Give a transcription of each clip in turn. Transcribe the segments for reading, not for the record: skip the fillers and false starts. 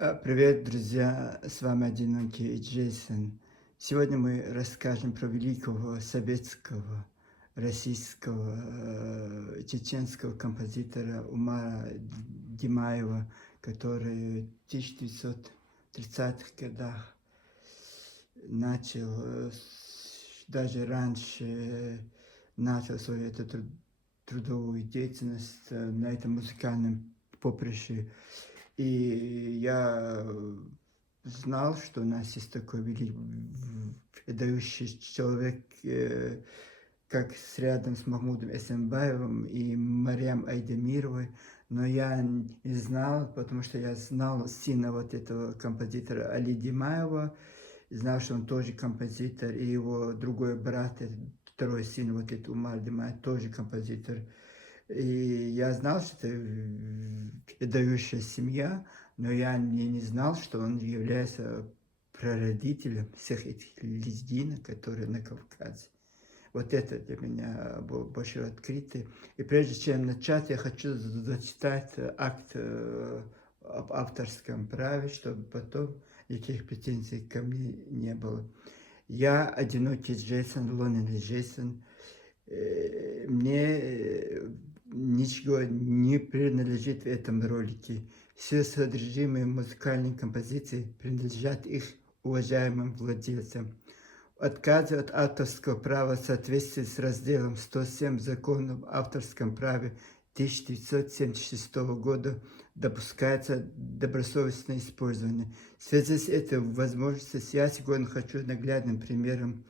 Привет, друзья! С вами одинокий Джейсон. Сегодня мы расскажем про великого советского, российского, чеченского композитора Умара Димаева, который в 1930-х годах начал, даже раньше начал свою трудовую деятельность на этом музыкальном поприще. И я знал, что у нас есть такой выдающий человек, как рядом с Махмудом Эсенбаевым и Мариам Айдемировой, но я не знал, потому что я знал сына вот этого композитора Али Димаева, знал, что он тоже композитор, и его другой брат, второй сын, вот этот Умар Димаев, тоже композитор. И я знал, что это выдающая семья, но я не знал, что он является прародителем всех этих лезгинок, которые на Кавказе. Вот это для меня было большое открытие. И прежде чем начать, я хочу зачитать акт об авторском праве, чтобы потом никаких претензий ко мне не было. Я одинокий Джейсон, Lonely Джейсон. Мне ничего не принадлежит в этом ролике. Все содержимые музыкальной композиции принадлежат их уважаемым владельцам. Отказы от авторского права в соответствии с разделом 107 Закона об авторском праве 1976 года допускается добросовестное использование. В связи с этой возможностью я сегодня хочу наглядным примером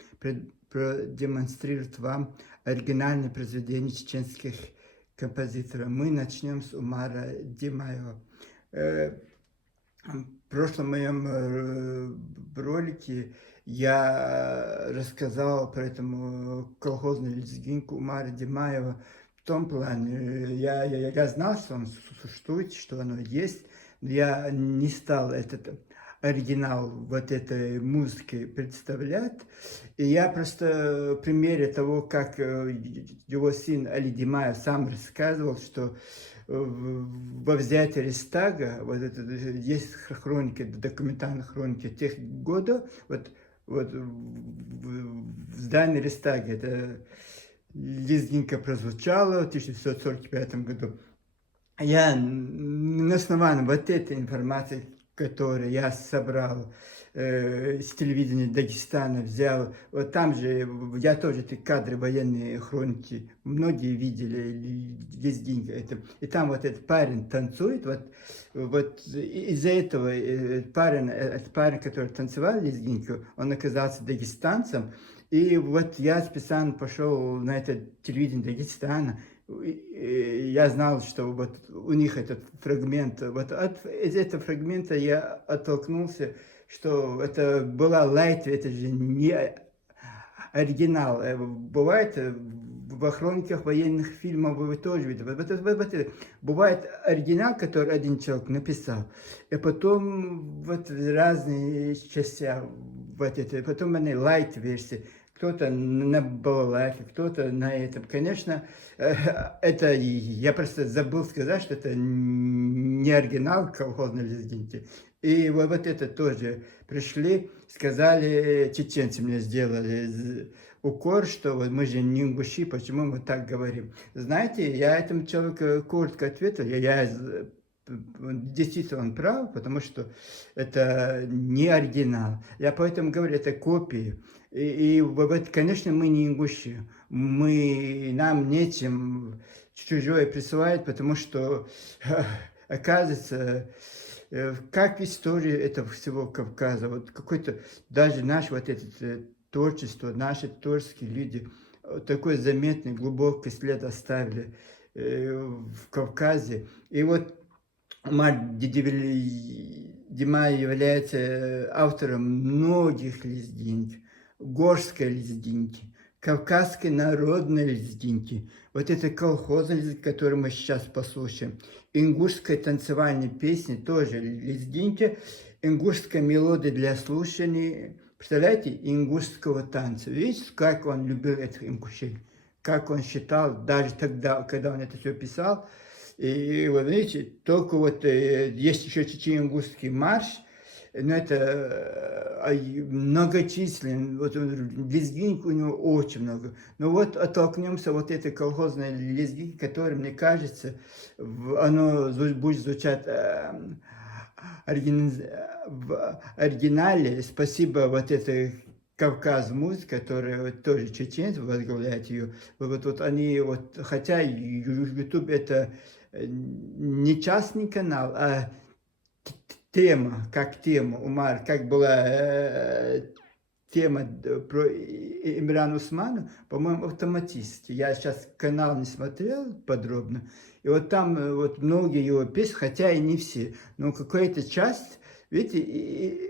продемонстрировать вам оригинальное произведение чеченских композиторов. Мы начнем с Умара Димаева. В прошлом моем ролике я рассказал про эту колхозную лезгинку Умара Димаева. В том плане, я знал, что он существует, что оно есть, но я не стал этот оригинал вот этой музыки представлять. И я просто в примере того, как его сын Али Димаев сам рассказывал, что во взятии Рейхстага, вот это есть хроники, документальные хроники тех годов, вот в здании Рейхстага эта лезгинка прозвучала в 1945 году. Я на основании вот этой информации, которую я собрал с телевидения Дагестана, взял, вот там же, я тоже эти кадры военные хроники, многие видели лезгинка, и там вот этот парень танцует, вот из-за этого этот парень, который танцевал лезгинку, он оказался дагестанцем, и вот я специально пошел на это телевидение Дагестана. Я знал, что вот у них этот фрагмент, вот из этого фрагмента я оттолкнулся, что это была Лайтвия, это же не оригинал. Бывает во хрониках военных фильмов вы тоже видите. Бывает оригинал, который один человек написал, и потом вот разные части вот это, потом они лайт-версии. Кто-то на балалайке, кто-то на этом. Конечно, это я просто забыл сказать, что это не оригинал колхозной лезгинки. И вот это тоже пришли, сказали, чеченцы мне сделали укор, что вот мы же не ингуши, почему мы так говорим. Знаете, я этому человеку коротко ответил, действительно он прав, потому что это не оригинал. Я поэтому говорю, это копии. И вот, конечно, мы не ингуши. Нам нечем чужое присылать, потому что, оказывается, как история этого всего Кавказа, вот какой-то, даже наш вот это творчество, наши творческие люди, такой заметный, глубокий след оставили в Кавказе. И вот Умар Димаев является автором многих лезгинок, горской лезгинки, кавказской народной лезгинки, вот это колхозная лезгинка, которую мы сейчас послушаем, ингушской танцевальной песни, тоже лезгинки, ингушская мелодия для слушания, представляете, ингушского танца. Видите, как он любил этих ингушей, как он считал, даже тогда, когда он это все писал, И вот видите, только вот есть еще чечено-ингушский марш, но это многочисленный, вот лезгинок у него очень много. Но вот оттолкнемся вот этой колхозной лезгинки, которая, мне кажется, оно будет звучать в оригинале. Спасибо вот этой Кавказ Муз, который вот тоже чеченцы возглавляют ее. Вот они вот, хотя YouTube это не частный канал, а тема, как тема, Умар, как была тема про Имрана Усмана, по-моему, автоматически. Я сейчас канал не смотрел подробно. И вот там вот многие его песни, хотя и не все, но какая-то часть, видите,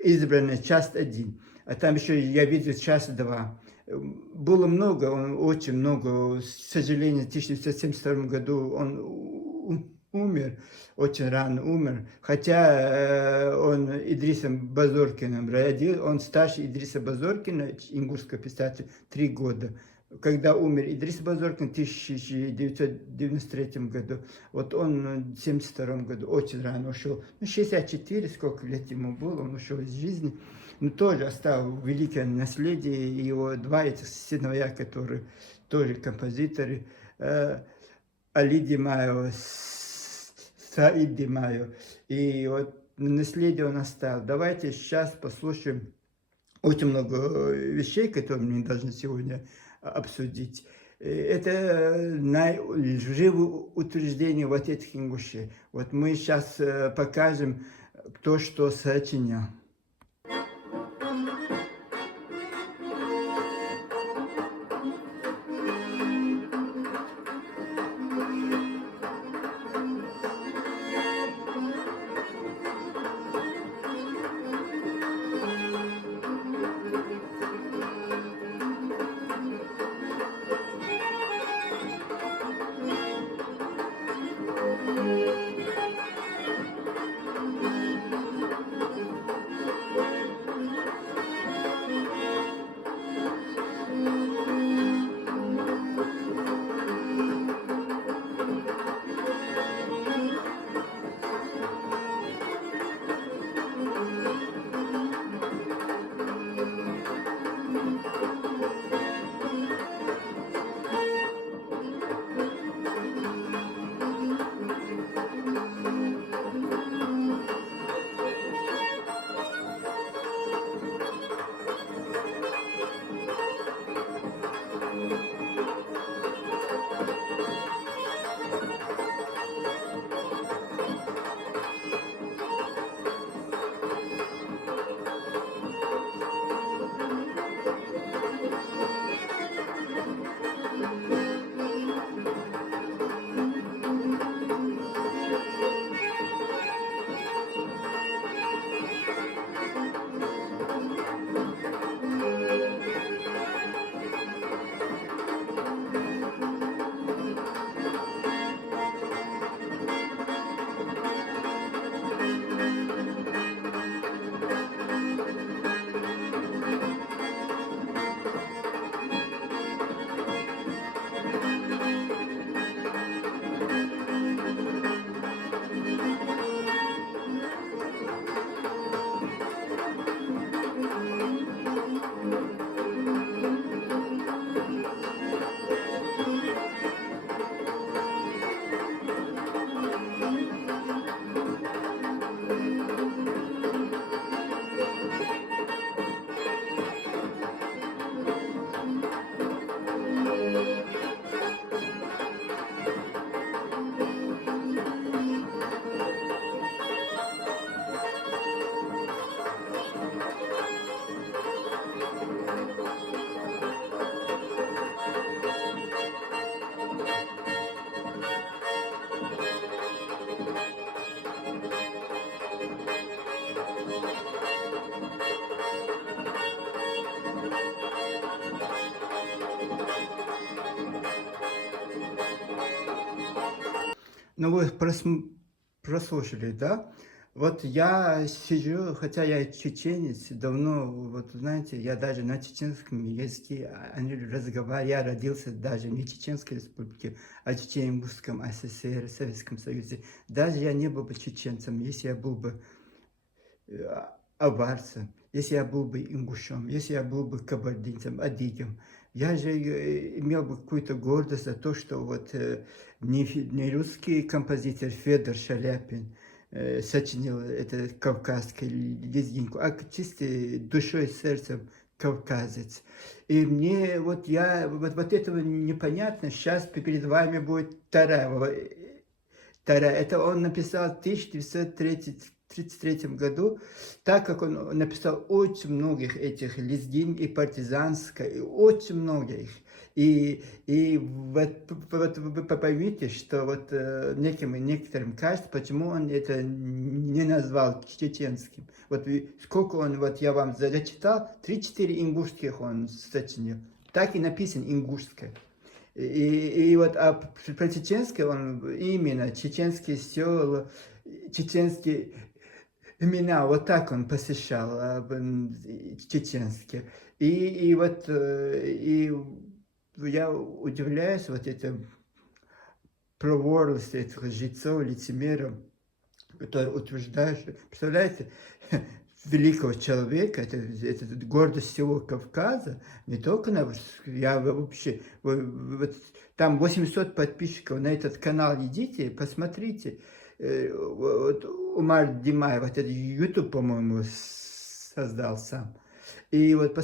избранная, часть 1. А там еще я видел часть 2. Было много, очень много. К сожалению, в 1972 году он умер, очень рано умер. Хотя он Идрисом Базоркиным родил, он старше Идриса Базоркина, ингушского писателя, 3 года. Когда умер Идрис Базоркин в 1993 году, вот он в 1972 году очень рано ушел. 64, сколько лет ему было, он ушел из жизни. Но тоже оставил великое наследие. Его 2 этих сыновья, которые тоже композиторы, Али Димаев, Саид Димаев. И вот наследие он оставил. Давайте сейчас послушаем очень много вещей, которые мы должны сегодня обсудить. Это живое утверждение вот этих ингушей. Вот мы сейчас покажем, кто что сочинял. Ну, вы прослушали, да? Вот я сижу, хотя я чеченец, давно, вот знаете, я даже на чеченском языке разговариваю, я родился даже не в Чеченской республике, а в Чечено-Ингушском СССР, Советском Союзе. Даже я не был бы чеченцем, если я был бы аварцем, если я был бы ингушом, если я был бы кабардинцем, адыгом. Я же имел бы какую-то гордость за то, что вот не русский композитор Федор Шаляпин сочинил это кавказскую лезгинку, а чистой душой, сердцем кавказец. И мне вот вот этого непонятно. Сейчас перед вами будет Тара. Это он написал в 1933 году, так как он написал очень многих этих лезгин и партизанских, и очень многих. И вот вы поймите, что вот некоторым кажется, почему он это не назвал чеченским. Вот сколько он, вот я вам зачитал, 3-4 ингушских он сочинил. Так и написан ингушское. И вот про чеченское он именно, чеченские села, чеченские имена, вот так он посещал чеченские. И вот и я удивляюсь вот это проворность этих жрецов, лицемеров, которые утверждают, что, представляете, великого человека, это гордость всего Кавказа, не только я вообще, вот, там 800 подписчиков на этот канал, идите, посмотрите, вот Умар Димай, вот это YouTube, по-моему, создал сам, и вот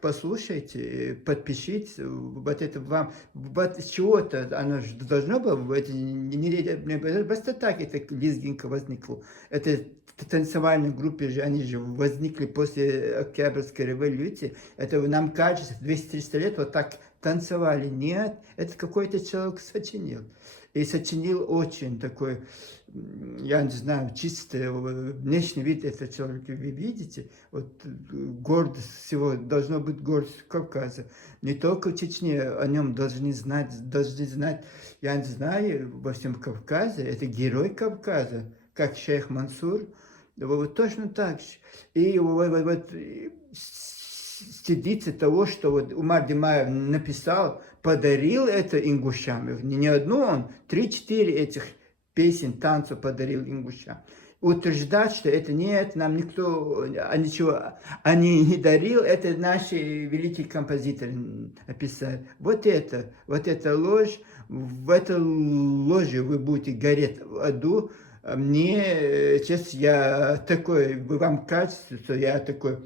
послушайте, подпишитесь, вот это вам, вот с чего-то оно же должно было, это не просто так эта лезгинка возникла, это танцевальной группе же, они же возникли после Октябрьской революции, это нам кажется, 200-300 лет вот так танцевали, нет, это какой-то человек сочинил, и сочинил очень такой, я не знаю, чистый внешний вид этого человека, вы видите, вот гордость всего, должно быть гордость Кавказа. Не только в Чечне о нем должны знать, я не знаю, во всем Кавказе, это герой Кавказа, как шейх Мансур, вот точно так же. И вот стыдиться того, что вот Умар Димаев написал, подарил это ингушам, не одну он, 3-4 этих песен, танцев подарил ингушам. Утверждать, что это нет, нам никто ничего не дарил, это наши великие композиторы написали. Вот это ложь, в этой ложи вы будете гореть в аду. Мне, честно, я такой, вам кажется, что я такой,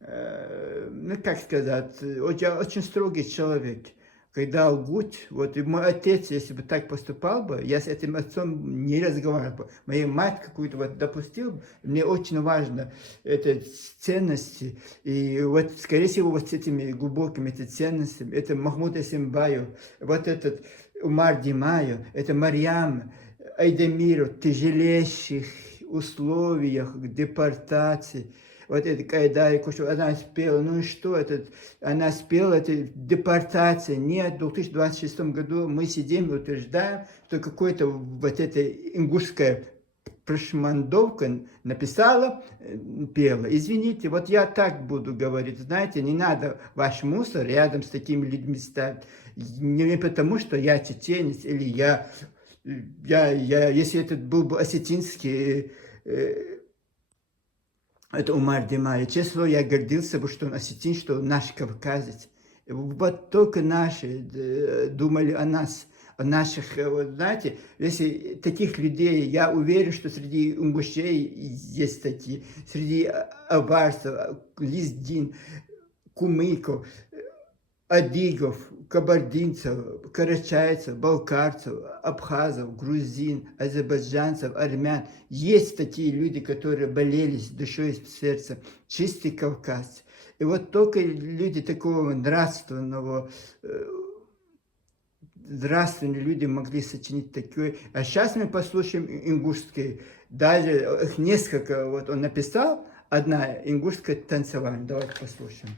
ну как сказать, очень строгий человек. Когда лгут, вот и мой отец, если бы так поступал бы, я с этим отцом не разговаривал бы. Моя мать какую-то вот допустил, мне очень важно это ценности. И вот, скорее всего, вот с этими глубокими ценностями, это Махмуд Эсимбаев, вот этот Умар Димаев, это Марьям Айдемиру, в тяжелейших условиях депортации. Вот это Кайдарик, что она спела, ну и что это, она спела, это депортация. Нет, в 2026 году мы сидим и утверждаем, что какой-то вот эта ингушская прошмандовка написала, пела. Извините, вот я так буду говорить, знаете, не надо ваш мусор рядом с такими людьми ставить. Не потому, что я чеченец или если это был бы осетинский, это Умар Димай. Честно, я гордился бы, что он осетин, что он наш кавказец. Вот только наши думали о нас, о наших, вот знаете, если таких людей, я уверен, что среди ингушей есть такие, среди аварцев, лиздин, кумыков, адыгов, кабардинцев, карачайцев, балкарцев, абхазов, грузин, азербайджанцев, армян. Есть такие люди, которые болели душой и сердцем, чистый Кавказ. И вот только люди такого нравственные люди могли сочинить такое. А сейчас мы послушаем ингушские. Даже их несколько, вот он написал, одна ингушская танцевальная. Давайте послушаем.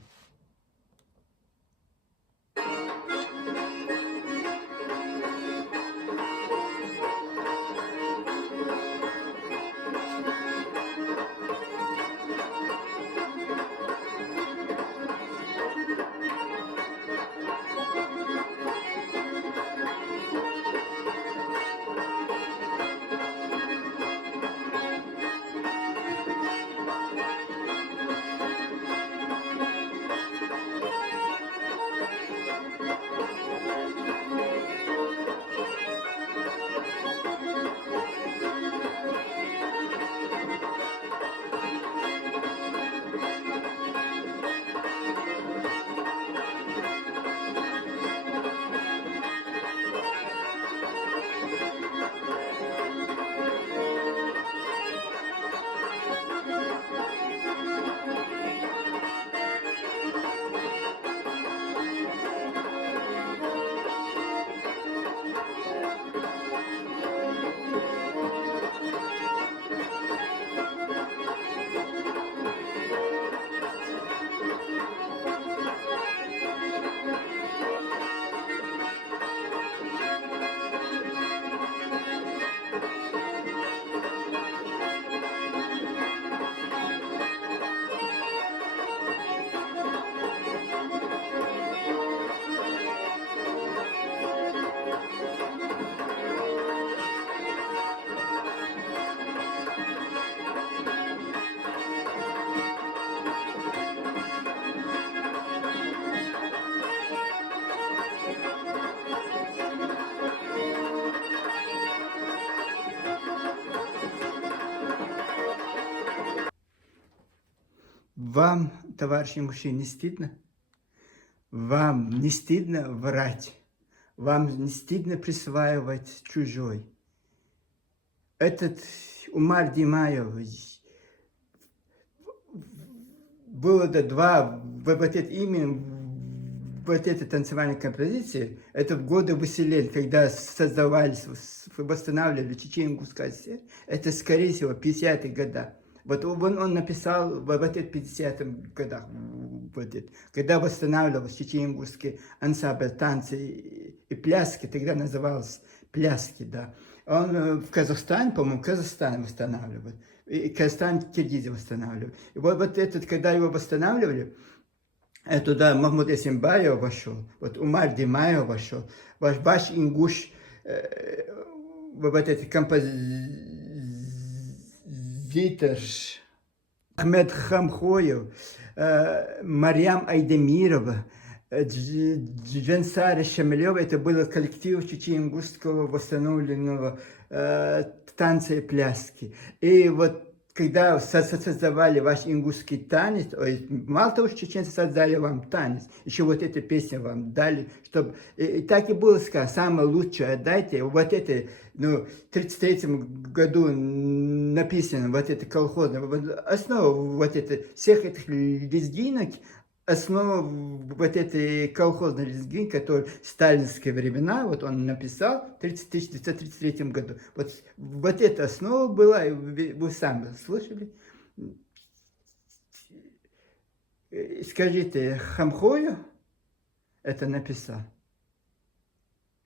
Вам, товарищи мужчины, не стыдно? Вам не стыдно врать? Вам не стыдно присваивать чужой? Этот Умар Димаев, было два, вот это именно, вот этой танцевальной композиции, это в годы выселения, когда создавались, восстанавливали Чечено-Ингушскую ССР, это, скорее всего, 50-е годы. Вот он написал в этих 50-х годах, вот это, когда восстанавливался Чечено-Ингушский ансамбль танцы и пляски, тогда назывался пляски, да. Он в Казахстане, по-моему, Казахстан восстанавливает, и Казахстан, Киргизия восстанавливает. И вот этот, когда его восстанавливали, туда Махмуд Эсенбаев вошел, вот Умар Димаев вошел, ваш ингуш, вот этот композитор Ахмед Хамхоев, Марьям Айдемирова, Джансара Шамилева, это был коллектив Чечено-Ингушского восстановленного танца и пляски. И вот когда создавали ваш ингушский танец, мало того, что чеченцы создали вам танец, еще вот эту песню вам дали, чтобы... И так и было сказано, самое лучшее отдайте. Вот это, ну, в 1933 году написано, вот это колхозное, основа вот это, всех этих лезгинок, основа вот этой колхозной лезгинки, которую в сталинские времена, вот он написал в 1933 году. Вот эта основа была, вы сами слышали. Скажите, Хамхою это написал?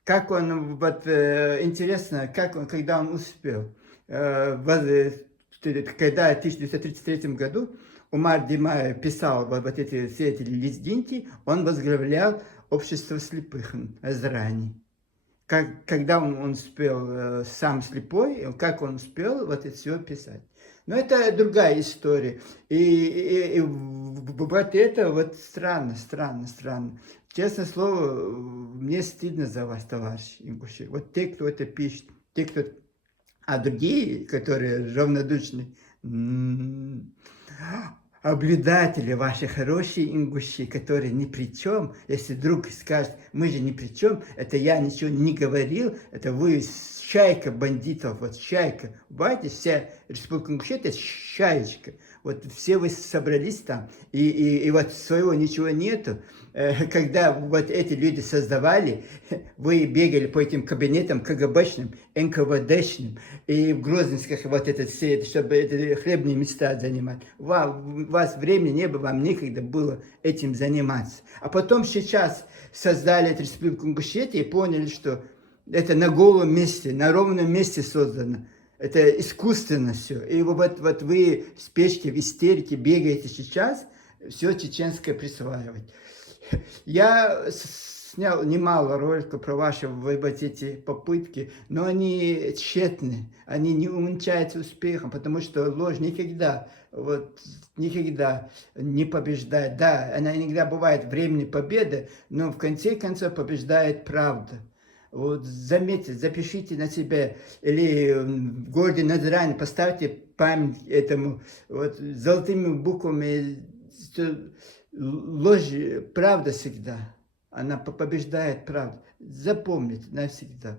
Как он, вот интересно, как он, когда он успел, когда в 1933 году Умар Димаев писал вот эти, все эти лезгинки, он возглавлял общество слепых Азрани. Когда он успел сам слепой, как он успел вот это все писать. Но это другая история. И вот это вот странно. Честное слово, мне стыдно за вас, товарищи ингуши. Вот те, кто это пишет, те, кто... А другие, которые равнодушны, облюдатели ваши хорошие ингуши, которые ни при чем, если друг скажет, мы же ни при чем, это я ничего не говорил, это вы шайка бандитов, вот шайка, понимаете, вся республика Ингушетия это шаечка, вот все вы собрались там, и вот своего ничего нету. Когда вот эти люди создавали, вы бегали по этим кабинетам КГБшным, НКВДшным, и в Грозненских вот это все, чтобы это хлебные места занимать. У вас времени не было, вам некогда было этим заниматься. А потом сейчас создали эту республику Ингушетия и поняли, что это на голом месте, на ровном месте создано. Это искусственно все. И вот вы в спешке, в истерике бегаете сейчас, все чеченское присваивать. Я снял немало роликов про ваши вот эти попытки, но они тщетны, они не увенчаются успехом, потому что ложь никогда не побеждает. Да, она иногда бывает временной победы, но в конце концов побеждает правда. Вот заметьте, запишите на себя, или в городе Назрани поставьте память этому, вот золотыми буквами, ложь, правда всегда, она побеждает правду. Запомните навсегда.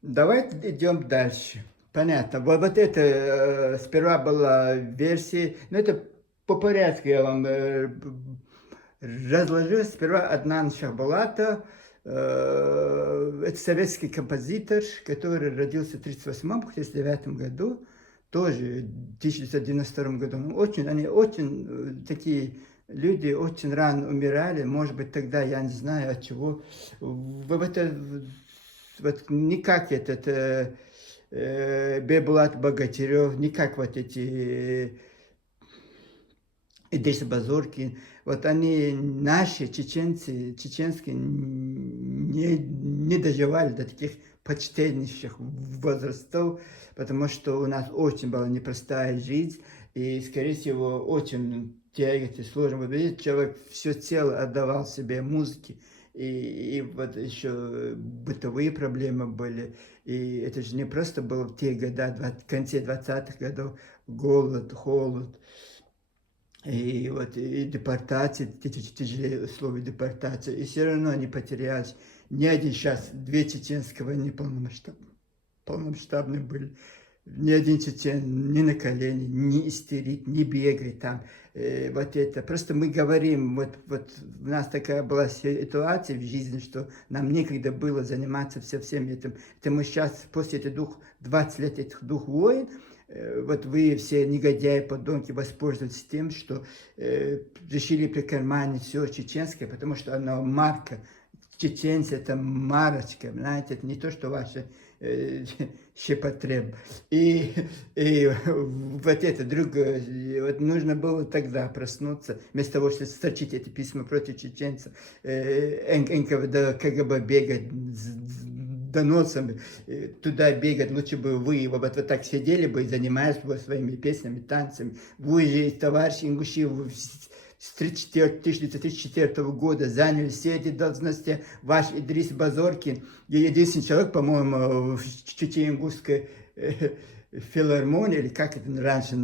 Давайте идем дальше. Понятно. Вот это сперва была версия, но это по порядку я вам разложил. Сперва Аднан Шахбулатов. Это советский композитор, который родился в 1938-1939 году, тоже в 1992 году. Они очень такие люди, очень рано умирали, может быть, тогда, я не знаю от чего. Вот никак этот Бейбулат Богатырев, никак вот эти Идрис Базоркин, вот они, наши чеченские, не доживали до таких почтеннейших возрастов, потому что у нас очень была непростая жизнь, и, скорее всего, очень тягот и сложно. Вот видите, человек все тело отдавал себе музыке, и вот еще бытовые проблемы были, и это же не просто было в те годы, в конце 20-х годов, голод, холод. И вот и депортация, тяжелее условия депортации, и все равно не потерялись. Ни один сейчас, две чеченские войны полномасштабные были. Ни один чечен ни на колени, не истерит, не бегает там. Вот это. Просто мы говорим, вот у нас такая была ситуация в жизни, что нам некогда было заниматься всем этим. Это мы сейчас, после этих 20 лет этих двух войн, вот вы все негодяи, подонки, воспользуетесь тем, что решили прикарманить все чеченское, потому что оно марка. Чеченцы это марочка, знаете, это не то, что ваше щепотреб. И вот это другое, вот нужно было тогда проснуться, вместо того, чтобы строчить эти письма против чеченцев, НКВД, КГБ бегать с доносами, туда бегать, лучше бы вы вот так сидели бы и занимались бы своими песнями, танцами. Вы же, товарищ Ингуши, с 1934 года заняли все эти должности. Ваш Идрис Базоркин, единственный человек, по-моему, в Чечено-Ингушской филармонии, или как это раньше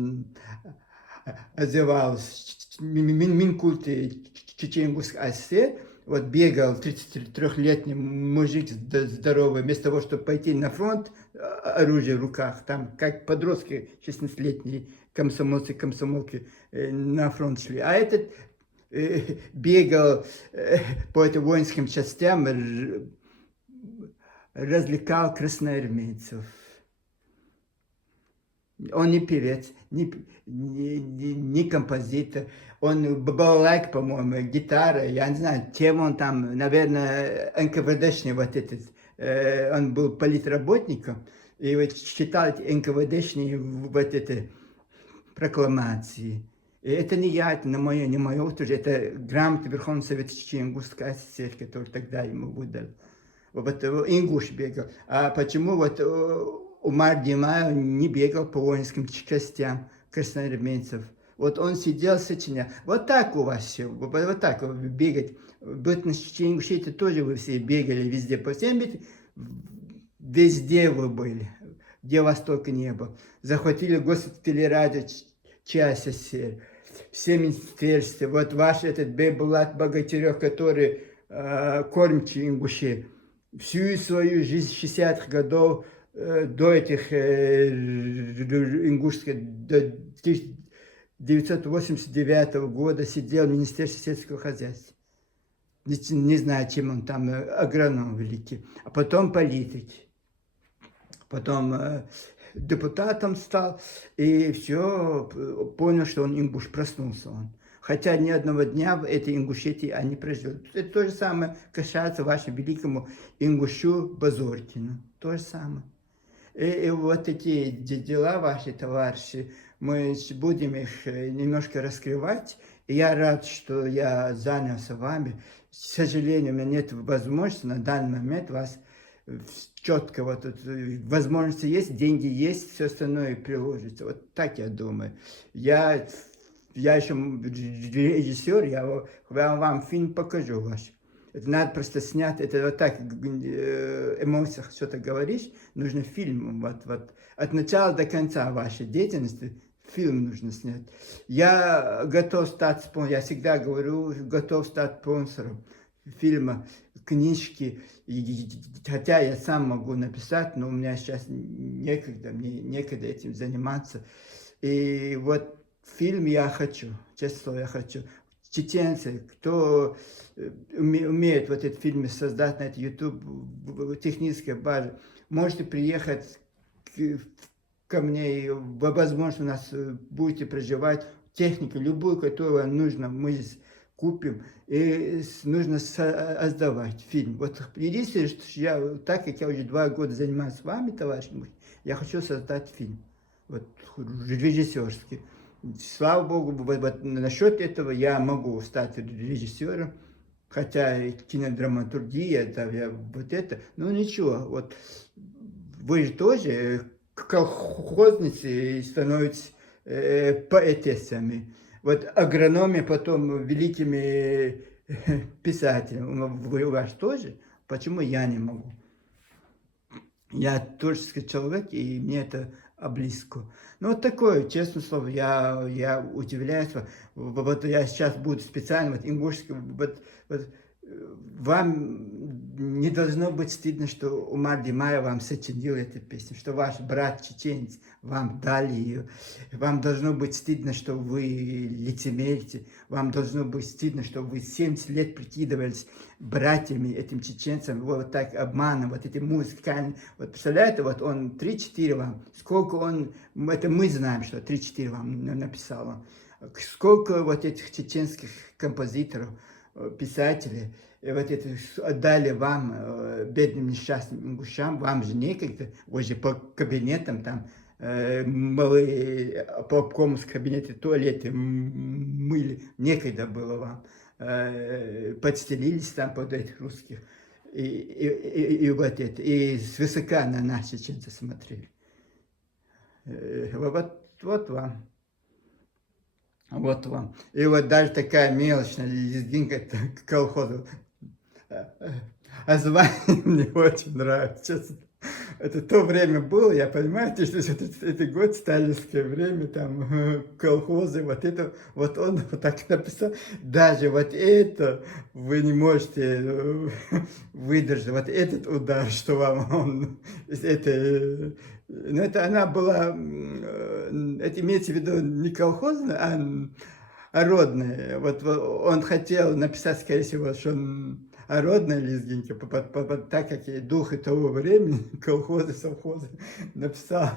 называлось, Минкульты Чечено-Ингушской АССР, вот бегал 33-летний мужик здоровый, вместо того, чтобы пойти на фронт, оружие в руках, там как подростки 16-летние, комсомольцы, комсомолки на фронт шли. А этот бегал по этим воинским частям, развлекал красноармейцев. Он не певец, не композитор. Он балалайк, по-моему, гитара, я не знаю, тем он там, наверное, НКВДшный вот этот, он был политработником, и вот читал эти НКВДшные вот эти прокламации. И это не я, это не мое утверждение, это грамота Верховного Совета Чечено-Ингушской ССР, который тогда ему выдал. Вот Ингуш бегал. А почему вот Умар Димаев не бегал по воинским частям красноармейцев? Вот он сидел, сочинял. Вот так у вас все, вот так бегать. Быть на Чечено-Ингушетии это тоже вы все бегали везде по всем, везде вы были, где вас только не было. Захватили Гостелерадио, часть СССР, все министерства. Вот ваш этот Бейбулат Богатырев, который кормчий ингушей, всю свою жизнь 60-х годов до этих ингушских, до 1989 года сидел в Министерстве сельского хозяйства. Не знаю, чем он там, агроном великий. А потом политик. Потом депутатом стал. И все, понял, что он ингуш, проснулся он. Хотя ни одного дня в этой Ингушетии они прожили. Это то же самое касается вашему великому ингушу Базоркину. То же самое. И вот такие дела ваши, товарищи, мы будем их немножко раскрывать. И я рад, что я занялся вами. К сожалению, у меня нет возможности на данный момент вас четко, вот возможности есть, деньги есть, все остальное приложится. Вот так я думаю. Я еще режиссер, я вам фильм покажу ваш. Это надо просто снять, это вот так, эмоциях что-то говоришь, нужно фильм, вот, от начала до конца вашей деятельности фильм нужно снять. Я готов стать спонсором, я всегда говорю, готов стать спонсором фильма, книжки, хотя я сам могу написать, но у меня сейчас некогда, мне некогда этим заниматься. И вот фильм я хочу, честно слово, я хочу. Чеченцы, кто умеет вот этот фильм создать на этот YouTube, техническая база, можете приехать ко мне, и, возможно, у нас будете проживать, технику любую, которую вам нужно, мы здесь купим, и нужно создавать фильм. Вот единственное, что я, так как я уже 2 года занимаюсь с вами, товарищ, я хочу создать фильм, вот режиссерский. Слава Богу, вот насчет этого я могу стать режиссером, хотя кинодраматургия, да, вот это, ну ничего, вот вы же тоже колхозницы становитесь поэтессами, вот агрономия потом великими писателями, вы у вас тоже, почему я не могу? Я творческий человек, и мне это близко. Ну, вот такое, честное слово, я удивляюсь. Вот я сейчас буду специально, вот ингушский, вот, вам не должно быть стыдно, что Умар Димаев вам сочинил эту песню, что ваш брат чеченец вам дали ее. Вам должно быть стыдно, что вы лицемерите. Вам должно быть стыдно, что вы 70 лет прикидывались братьями этим чеченцам, вот так обманом, вот эти музыкальные. Вот представляете, вот он 3-4 вам, сколько он, это мы знаем, что 3-4 вам написал он. Сколько вот этих чеченских композиторов, писателей, вот это отдали вам, бедным несчастным ингушам, вам же некогда, вы же по кабинетам там, мы по обкому кабинете туалеты мыли, некогда было вам, подстелились там под этих русских, и вот это, и свысока на нас чеченцы смотрели. Вот вам. Вот вам. И вот даже такая мелочная лезгинка к колхозу. А звание мне очень нравится, честно. Это то время было, я понимаю, что это год, сталинское время, там, колхозы, вот это, вот он вот так написал. Даже вот это вы не можете выдержать, вот этот удар, что вам он, это, ну, это она была, это имеется в виду не колхозная, а родная. Вот он хотел написать, скорее всего, что он родная лезгинка, так как и духи того времени, колхозы, совхозы, написал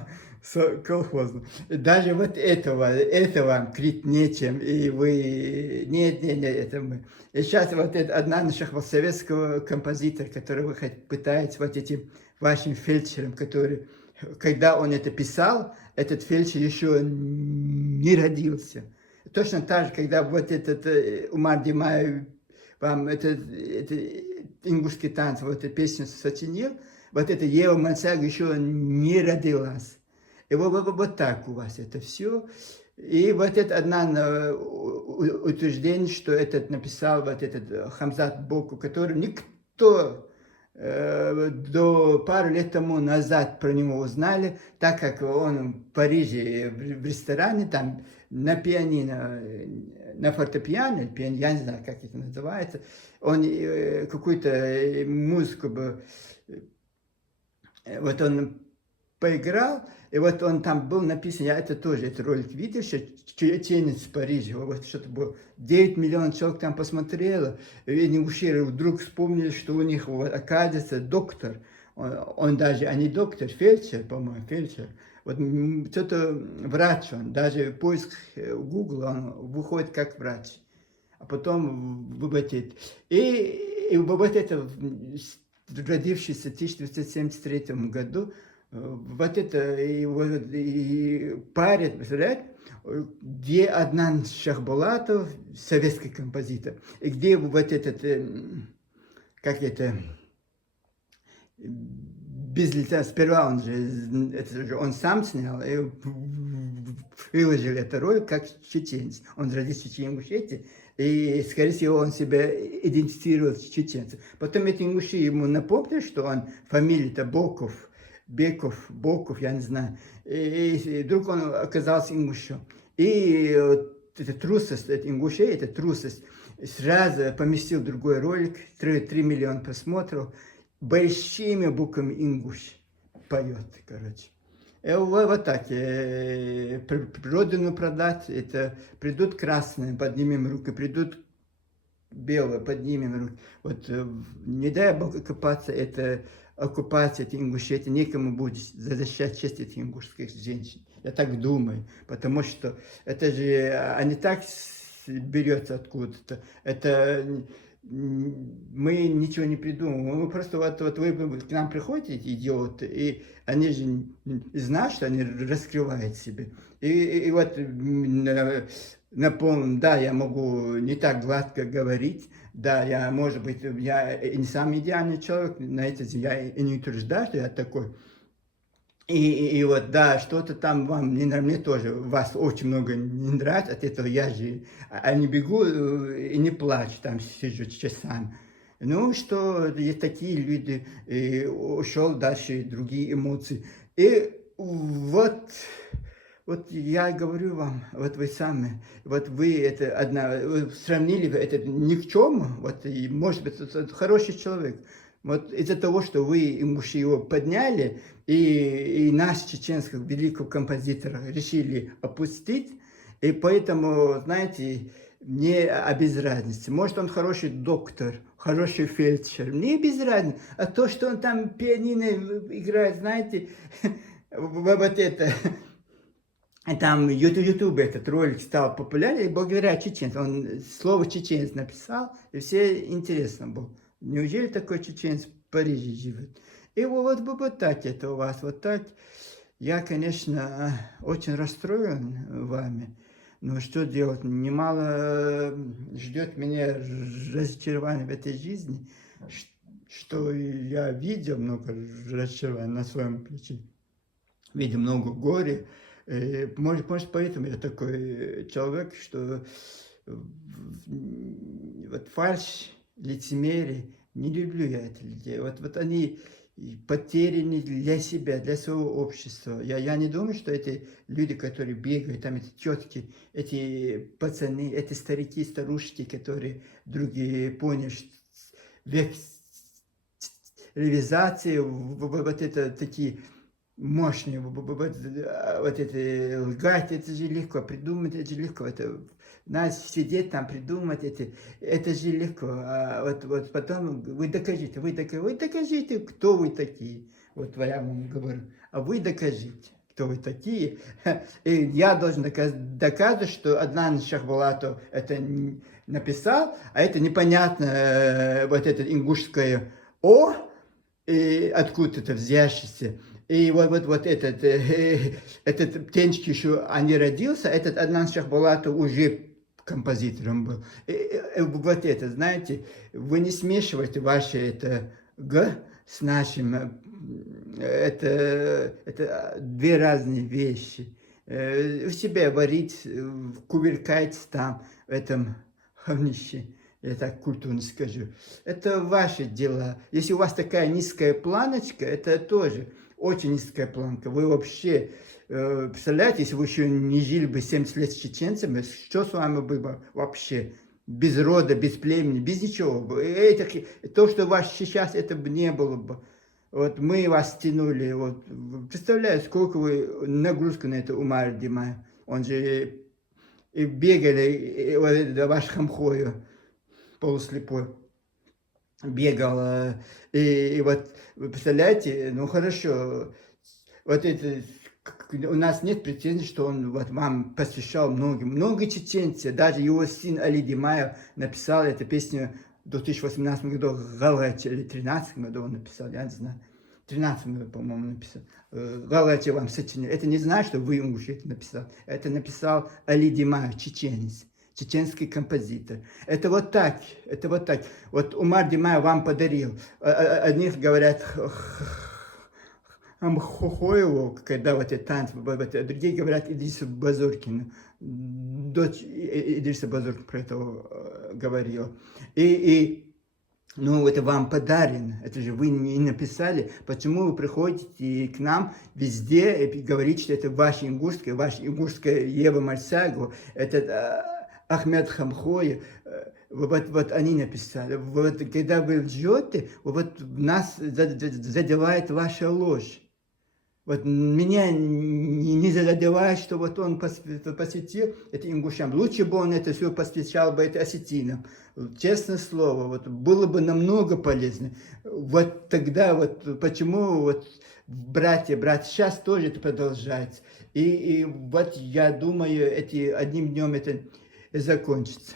колхозно. И даже вот это вам крит нечем, и вы, нет, это мы. И сейчас вот это одна наших советского композитора, который вы пытаетесь вот этим вашим фельдшером, который, когда он это писал, этот фельдшер еще не родился. Точно так же, когда вот этот Умар Димаев вам это ингушский танец, вот эту песню сочинил, вот эта Ева Мансаг еще не родилась. И вот так у вас это все. И вот это одно утверждение, что этот написал вот этот Хамзат Боку, который никто до пару лет тому назад про него узнали, так как он в Париже в ресторане, там на пианино, на фортепиано, я не знаю, как это называется, он какую-то музыку бы, вот он поиграл, и вот он там был написан, я это тоже, этот ролик видел, что чеченец в Париже, вот что-то было, 9 миллионов человек там посмотрело, и ингушеры вдруг вспомнили, что у них, вот, оказывается, доктор, он даже, а не доктор, фельдшер, по-моему, фельдшер, вот что-то врач он, даже поиск Google, он выходит как врач, а потом выбатит. И вот это, родившийся в 1973 году, вот это и парит, представляете, где Аднан Шахбулатов, советский композитор, и где вот этот, как это, без лица, сперва он же, это же он сам снял и выложил эту роль как чеченец. Он родился в Ингушетии, и, скорее всего, он себя идентифицировал с чеченцем. Потом эти ингуши ему напомнили, что он фамилия-то Боков, я не знаю. И вдруг он оказался ингушом. И вот эта трусость, это ингушей, эта трусость, сразу поместил другой ролик, 3 миллиона просмотров, большими буквами ингуш поет, короче. И вот так, родину продать, это придут красные, поднимем руки, придут белые, поднимем руки. Вот не дай Бог оккупация, это оккупация, это ингуши, это некому будет защищать честь этих ингушских женщин. Я так думаю, потому что это же, они так берется откуда-то, это мы ничего не придумываем, мы просто вот вы к нам приходите, эти идиоты, и они же знают, что они раскрывают себе. И вот напомню, да, я могу не так гладко говорить, да, я, может быть, я не самый идеальный человек, на это я и не утверждаю, что я такой. И вот, да, что-то там вам не нравится, мне тоже, вас очень много не нравится, от этого я же, не бегу и не плачу, там сижу часами. Ну, что есть такие люди, и ушел дальше другие эмоции. И вот я говорю вам, вот вы сами, вот вы это вы сравнили это ни к чему, вот и может быть это хороший человек. Вот из-за того, что вы ингуши его подняли, и наш чеченского великого композитора решили опустить, и поэтому, знаете, мне без разницы. Может, он хороший доктор, хороший фельдшер, мне без разницы. А то, что он там пианино играет, знаете, вот это... Там в Ютубе этот ролик стал популярен благодаря чеченцу. Он слово чеченец написал, и все интересно было. Неужели такой чеченец в Париже живет? И вот так это у вас, вот так. Я, конечно, очень расстроен вами. Но что делать? Немало ждет меня разочарования в этой жизни, что я видел много разочарований на своем плече. Видел много горя. Может, поэтому я такой человек, что вот фальшь, лицемерие, не люблю я этих людей. Вот они потеряны для себя, для своего общества. Я не думаю, что эти люди, которые бегают, там эти тетки, эти пацаны, эти старики, старушки, которые другие поняли, что век цивилизации, вот это такие мощные, вот это лгать, это же легко, придумать это же легко, это нас сидеть там, придумать это же легко, а вот потом вы докажите, кто вы такие, вот я вам говорю, а вы докажите, кто вы такие, и я должен доказывать, что Адлан Шахбулатов это написал, а это непонятно, вот это ингушское «о», и откуда это взявшееся. И вот этот птенчик еще не родился, этот Адлан Шахбулатов уже композитором был. Вот это, знаете, вы не смешиваете ваше это «г» с нашим, это две разные вещи. В себя варить, кувыркать там, в этом говнище. Я так культурно скажу. Это ваши дела. Если у вас такая низкая планочка, это тоже очень низкая планка. Вы вообще, представляете, если вы еще не жили бы 70 лет с чеченцами, что с вами было бы вообще? Без рода, без племени, без ничего. То, что у вас сейчас, это бы не было бы. Вот мы вас тянули. Вот. Представляю, сколько вы нагрузку на это Умар Димай. Он же и бегали, ваш хамхою полуслепой бегал. И вот, вы представляете, ну хорошо, вот это, у нас нет претензий, что он вот вам посвящал много чеченцев, даже его сын Али Димаев написал эту песню в 2018 году, Галачи, или 2013 году он написал, я не знаю, в 2013 году, по-моему, написал. Галачи вам сочинил. Это не знаю, что вы уже это написал. Это написал Али Димаев, чеченец. Чеченский композитор. Это вот так. Вот Умар Димай вам подарил. Одних говорят Амхохоеву, когда вот это танцы, другие говорят Идрису Базуркину. Дочь Идриса Базуркина про это говорила. Ну, это вам подарено, это же вы не написали. Почему вы приходите к нам везде и говорите, что это ваша ингушская Ева Марсагова, это Ахмед Хамхой, вот они написали. Вот когда вы лжете, вот нас задевает ваша ложь. Вот меня не задевает, что вот он посвятил это ингушам. Лучше бы он это все посвящал бы это осетинам. Честное слово, вот было бы намного полезнее. Вот тогда вот почему вот братья, сейчас тоже это продолжается. И вот я думаю, одним днем это закончится.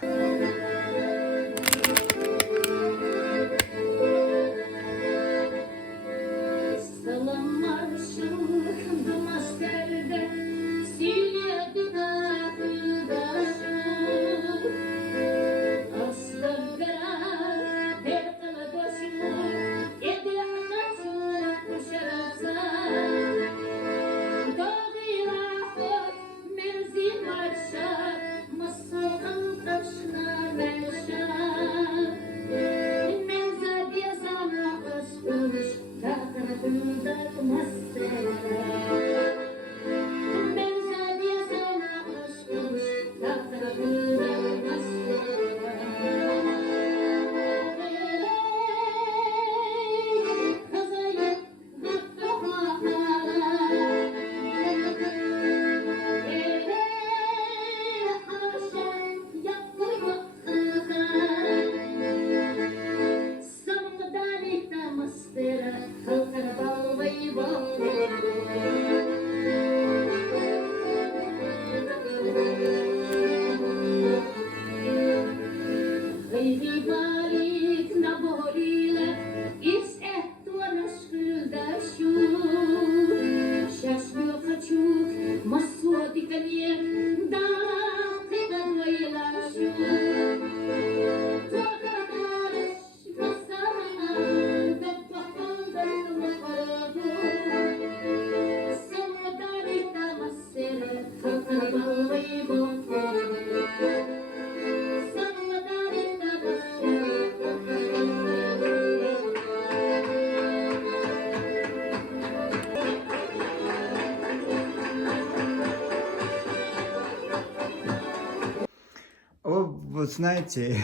Вот знаете,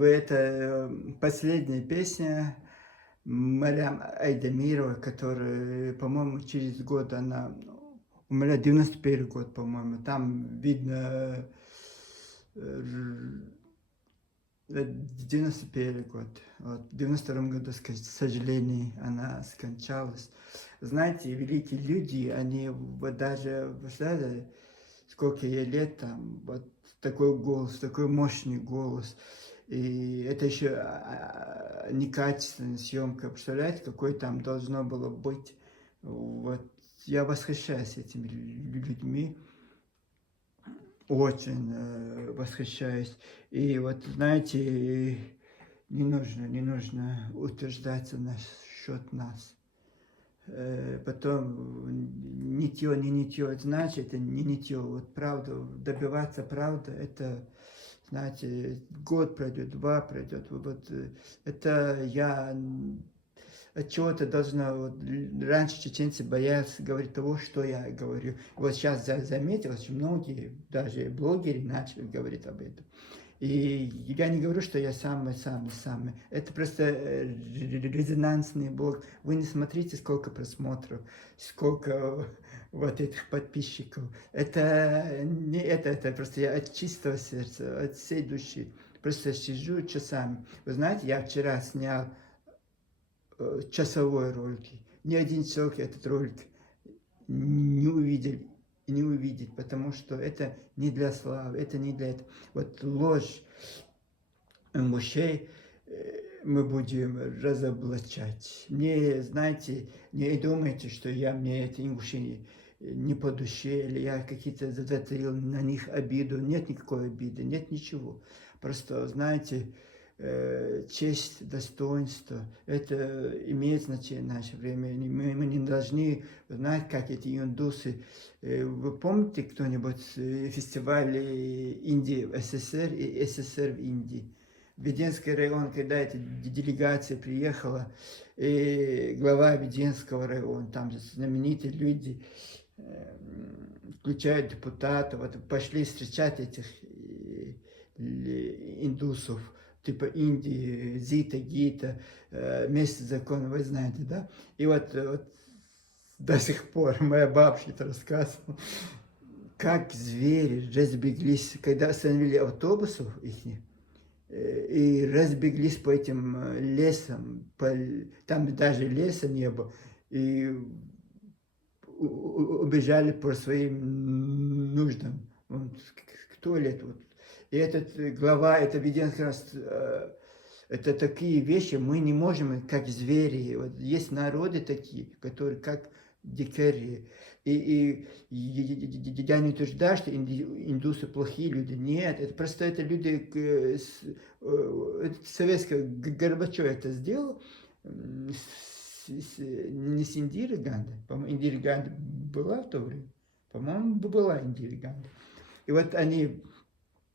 это последняя песня Марьям Айдамирова, которая, по-моему, через год она умерла, 91 год, по-моему. Там видно 91 год. Вот. В 92 году, к сожалению, она скончалась. Знаете, великие люди, они вот даже, представляете, сколько ей лет, там, вот такой голос, такой мощный голос. И это еще некачественная съемка. Представляете, какой там должно было быть. Вот. Я восхищаюсь этими людьми. Очень восхищаюсь. И вот, знаете, не нужно утверждаться насчет нас. Потом нытье, не нытье, значит, это не нытье. Вот правду, добиваться правды, это, знаете, год пройдет, 2 пройдет. Вот это я от чего-то должна, вот, раньше чеченцы боялись говорить того, что я говорю. Вот сейчас заметил, очень многие, даже блогеры начали говорить об этом. И я не говорю, что я самый. Это просто резонансный блог. Вы не смотрите, сколько просмотров, сколько вот этих подписчиков. Это не это просто я от чистого сердца, от всей души. Просто сижу часами. Вы знаете, я вчера снял часовой ролик. Ни один человек этот ролик не увидел и не увидеть, потому что это не для славы, это не для этого. Вот ложь мужей мы будем разоблачать. Мне, знаете, не думайте, что мне эти мужчины не по душе, или я какие-то затаил на них обиду. Нет никакой обиды, нет ничего. Просто, знаете, честь, достоинство, это имеет значение в наше время. Мы не должны знать, как эти индусы. Вы помните кто-нибудь фестиваль Индии в СССР и СССР в Индии? В Веденский район, когда эта делегация приехала, и глава Веденского района, там знаменитые люди, включая депутатов, вот, пошли встречать этих индусов, типа Индии, Зита, Гита, месяц закона, вы знаете, да? И вот до сих пор моя бабушка это рассказывала, как звери разбеглись, когда остановили автобусов их, и разбеглись по этим лесам, там даже леса не было, и убежали по своим нуждам, вот, к туалету. Вот. И этот глава, это Веденский, это такие вещи, мы не можем, как звери. Вот есть народы такие, которые как дикари. И я не утверждаю, что индусы плохие люди. Нет, это просто это люди, советское Горбачев это сделал, не с Индирой Ганди. По-моему, Индира Ганди была в то время. По-моему, была Индира Ганди. И вот они